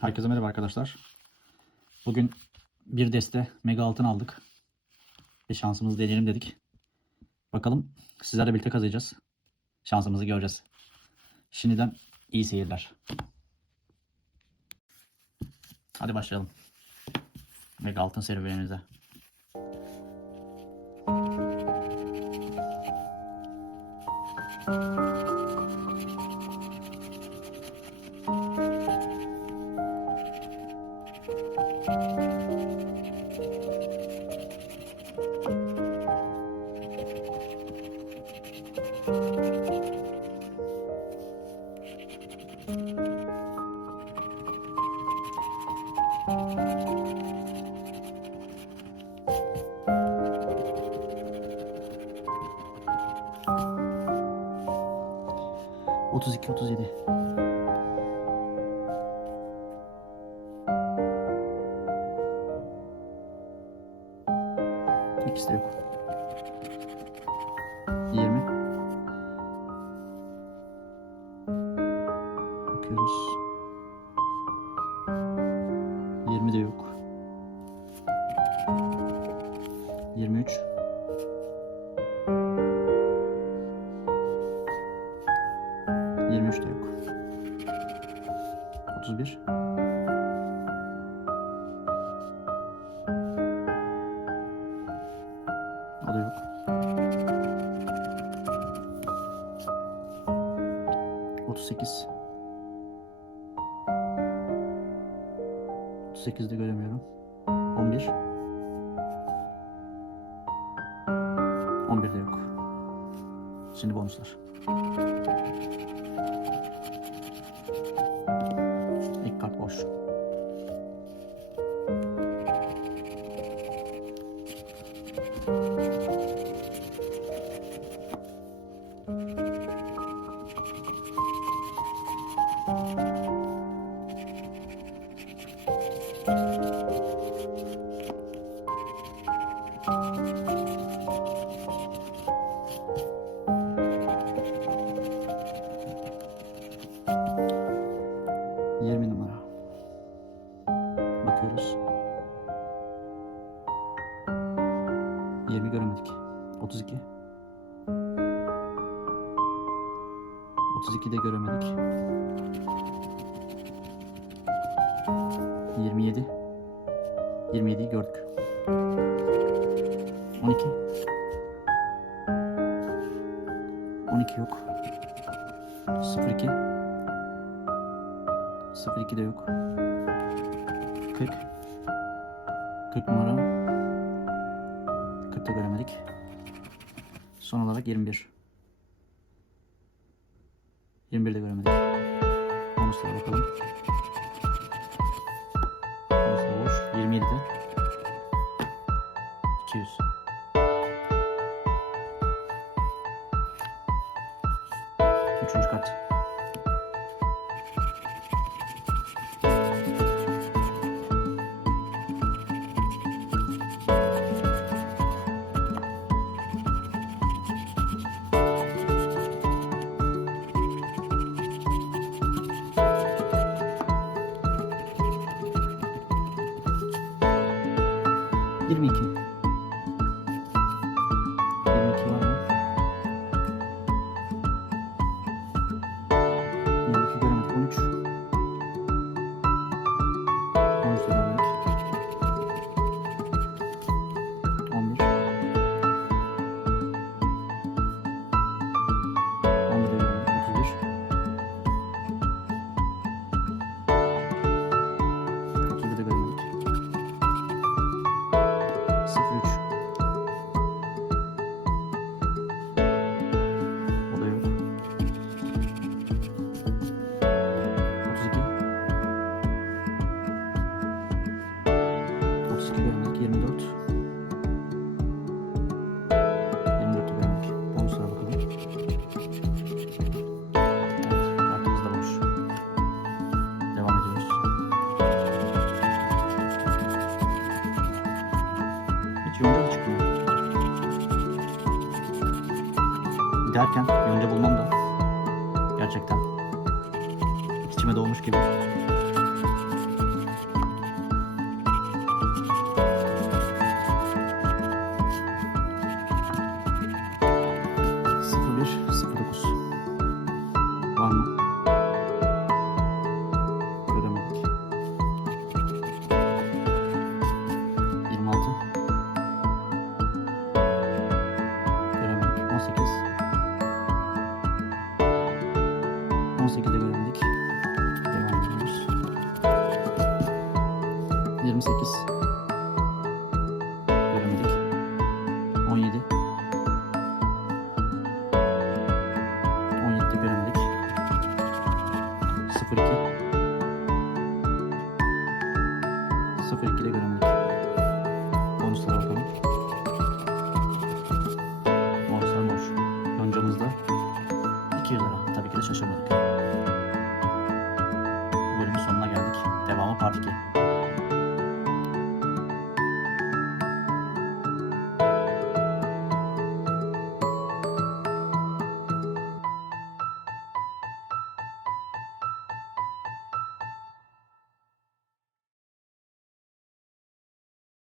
Herkese merhaba arkadaşlar. Bugün bir deste mega altın aldık. Bir şansımızı deneyelim dedik. Bakalım sizlerle birlikte kazayacağız. Şansımızı göreceğiz. Şimdiden iyi seyirler. Hadi başlayalım. Mega altın serüvenimize. 32 37. İkisi de yok. 20. Bakıyoruz. 20 de yok. 31. O da yok. Otuz sekiz. Otuz sekizde göremiyorum. On bir. On birde yok. Şimdi bonuslar. 20 göremedik. 32. 32 de göremedik. 27. 27'yi gördük. 12. 12 yok. 02. 02 de yok. 40. 40 numara da göremedik. Son olarak 21. 21 de göremedik. Bonuslara bakalım. Bonuslar boş. 27 de. 200. Üçüncü kart. 2022 32 göremedik. 24 24 göremedik. Bonuslara bakalım. Evet, kartımız da boş. Devam ediyoruz. Hiç yonca da çıkmıyor. Derken yonca bulmam da gerçekten içime doğmuş gibi. 28 göremedik. 17 17 de göremedik. 02 02 de göremedik. Bonuslara bakalım. Bonuslar boş. Yoncamız da 200 lira. Tabii ki de şaşırmadık. Bölümün sonuna geldik. Devamı part 2.